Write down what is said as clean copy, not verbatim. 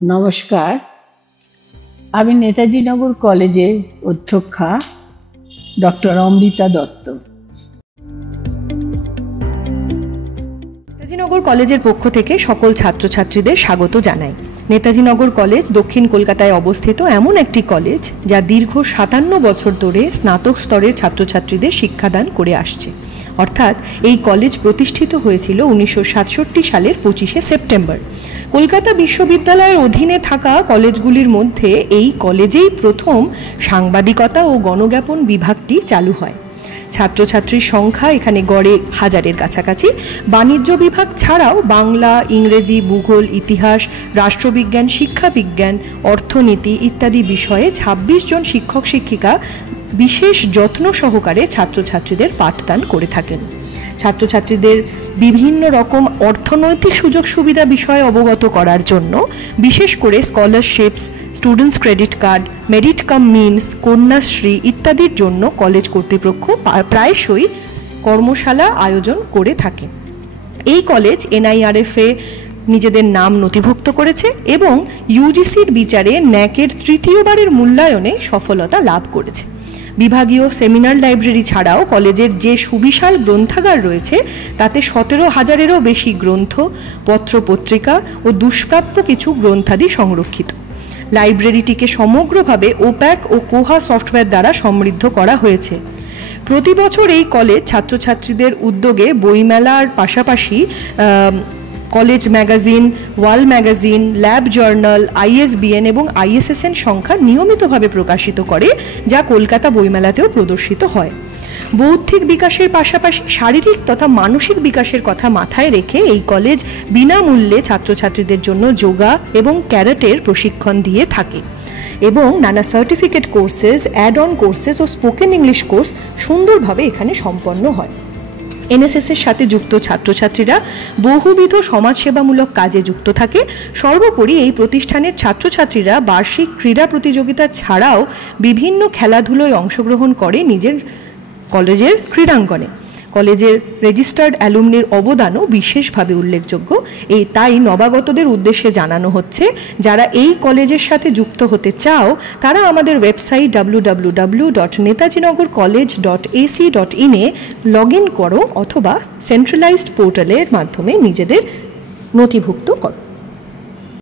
নমস্কার, আমি নেতাজি নগর কলেজের অধ্যক্ষা ডক্টর অমৃতা দত্ত। নেতাজি নগর কলেজের পক্ষ থেকে সকল ছাত্রছাত্রীদের স্বাগত জানাই। নেতাজি নগর কলেজ দক্ষিণ কলকাতায় অবস্থিত এমন একটি কলেজ যা দীর্ঘ 57 বছর ধরে স্নাতক স্তরের ছাত্রছাত্রীদের শিক্ষাদান করে আসছে। অর্থাৎ এই কলেজ প্রতিষ্ঠিত হয়েছিল 1967 সালের 25শে সেপ্টেম্বর। কলকাতা বিশ্ববিদ্যালয়ের অধীনে থাকা কলেজগুলির মধ্যে এই কলেজেই প্রথম সাংবাদিকতা ও গণজ্ঞাপন বিভাগটি চালু হয়। ছাত্রছাত্রীর সংখ্যা এখানে গড়ে 1000-এর কাছাকাছি। বাণিজ্য বিভাগ ছাড়াও বাংলা, ইংরেজি, ভূগোল, ইতিহাস, রাষ্ট্রবিজ্ঞান, শিক্ষাবিজ্ঞান, অর্থনীতি ইত্যাদি বিষয়ে 26 জন শিক্ষক শিক্ষিকা বিশেষ যত্ন সহকারে ছাত্রছাত্রীদের পাঠদান করে থাকেন। ছাত্রছাত্রীদের বিভিন্ন রকম অর্থনৈতিক সুযোগ সুবিধা বিষয়ে অবগত করার জন্য বিশেষ করে scholarships, students credit card, merit cum means, Kanyashree ইত্যাদির জন্য কলেজ কর্তৃপক্ষ প্রায়শই কর্মশালা আয়োজন করে থাকে। এই কলেজ NIRF-এ নিজেদের নাম নথিভুক্ত করেছে এবং UGC-র বিচারে ন্যাকের তৃতীয়বারের মূল্যায়নে সফলতা লাভ করেছে। বিভাগীয় সেমিনার লাইব্রেরি ছাড়াও কলেজের যে সুবিশাল গ্রন্থাগার রয়েছে তাতে 17,000-এরও বেশি গ্রন্থ, পত্রপত্রিকা ও দুষ্প্রাপ্য কিছু গ্রন্থাদি সংরক্ষিত। লাইব্রেরিটিকে সমগ্রভাবে ওপ্যাক ও কোহা সফটওয়্যার দ্বারা সমৃদ্ধ করা হয়েছে। প্রতি বছর এই কলেজ ছাত্রছাত্রীদের উদ্যোগে বইমেলার পাশাপাশি college magazine, wall magazine, lab journal, ISBN এবং ISSN সংখ্যা নিয়মিতভাবে প্রকাশিত করে, যা কলকাতা বইমেলাতেও প্রদর্শিত হয়। বৌদ্ধিক বিকাশের পাশাপাশি শারীরিক তথা মানসিক বিকাশের কথা মাথায় রেখে এই কলেজ বিনামূল্যে ছাত্রছাত্রীদের জন্য যোগা এবং ক্যারাটের প্রশিক্ষণ দিয়ে থাকে এবং নানা certificate courses, add on courses ও স্পোকেন ইংলিশ কোর্স সুন্দরভাবে এখানে সম্পন্ন হয়। NSS-এর সাথে যুক্ত ছাত্রছাত্রীরা বহুবিধ সমাজসেবামূলক কাজে যুক্ত থাকে। সর্বোপরি এই প্রতিষ্ঠানের ছাত্রছাত্রীরা বার্ষিক ক্রীড়া প্রতিযোগিতা ছাড়াও বিভিন্ন খেলাধুলোয় অংশগ্রহণ করে নিজের কলেজের ক্রীড়াঙ্গনে। কলেজের রেজিস্টার্ড অ্যালুমনির অবদানও বিশেষভাবে উল্লেখযোগ্য। তাই নবাগতদের উদ্দেশ্যে জানানো হচ্ছে, যারা এই কলেজের সাথে যুক্ত হতে চাও তারা আমাদের ওয়েবসাইট www.netajinagarcollege.ac.in-এ লগ ইন করো অথবা সেন্ট্রালাইজড পোর্টালের মাধ্যমে নিজেদের নথিভুক্ত করো।